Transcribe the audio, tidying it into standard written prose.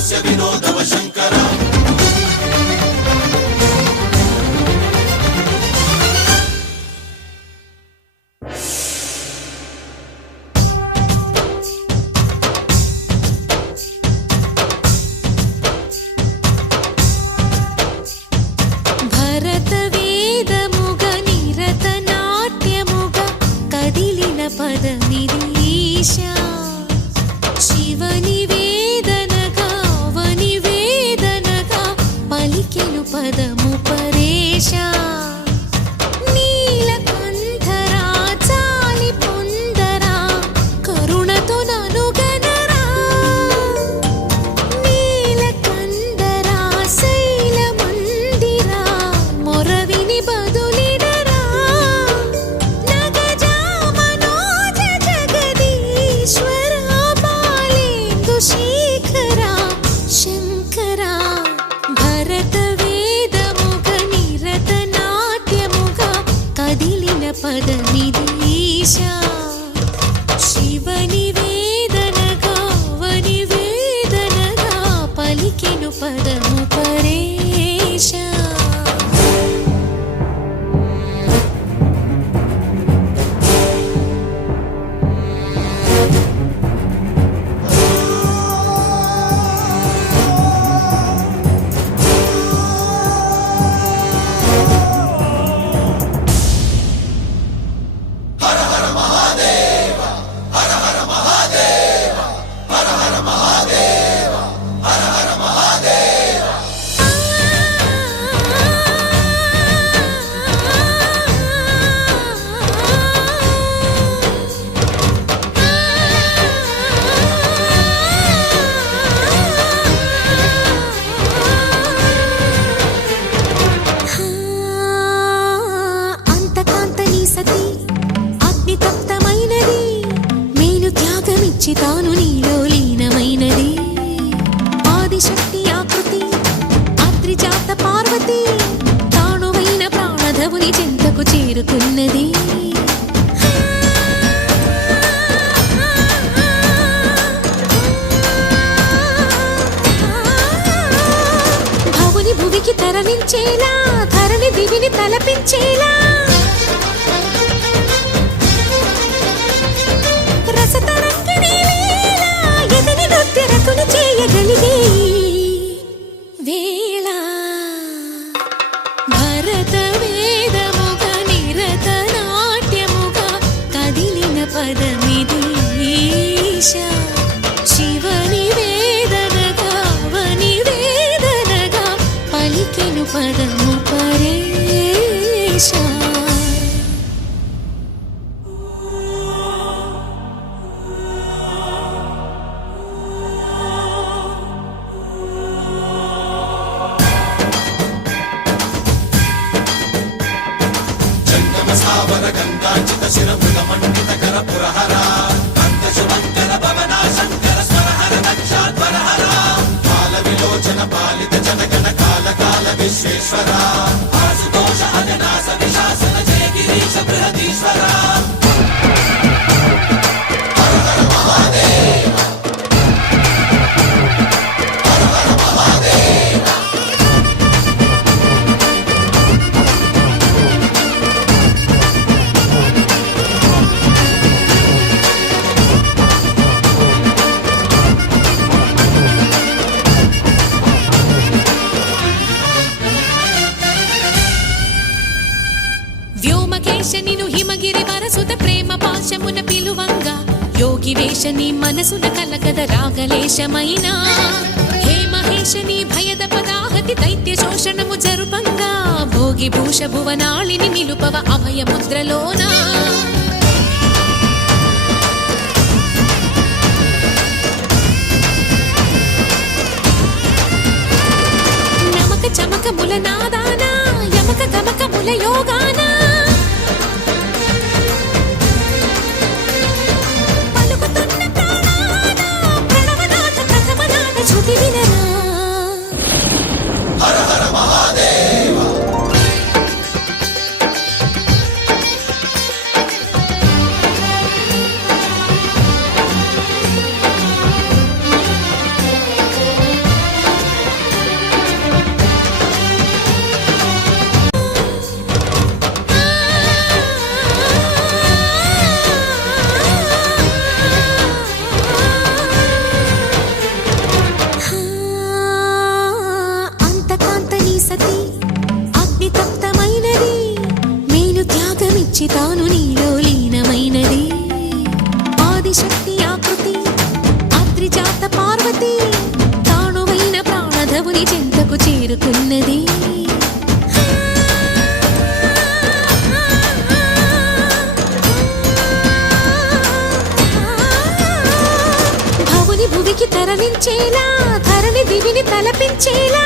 హాస్య వినోదవ శంకర తాను నీలో లీనమైనది ఆదిశక్తి ఆకృతి ఆత్రిజాత పార్వతి తానువైన ప్రాణధవుని చెంతకు చేరుకున్నది భవుని భువికి తరలించేలా ధరణి దివిని తలపించేలా చేయగలిగే వేళ భరత వేదముగ నిరత నాట్యముగా కదిలిన పదమిది శివని వేదనగా వని వేదనగా పలికెను పదము పరేశ గంగాచిత శిరమృత మండిత కర పురహర శుభంకర భవన శంకర స్వరహర దక్షాధ్వరహర కాల విలోచన పాలిత జనగణ కాల కాల విశ్వేశ్వర ఆశుతోష అజనాస విశాసన జయ గిరీశ బృహదీశ్వర హర హర మహాదేవ హర హర మహాదేవ నిను హిమగిరి వరసుత ప్రేమ పాశమున పిలువంగా యోగి వేషని మనసున కలగద రాగలేశమైన హే మహేశని భయద పదాహతి దైత్య శోషణము జరుపంగా భోగి భూష భువనాళిని నిలుపవ అభయ ముద్రలోన నమక చమక ముల నాదాన యమక గమక ముల యోగాన హర హర మహాదేవ భువికి తరలించేలా ధరణి దివిని తలపించేలా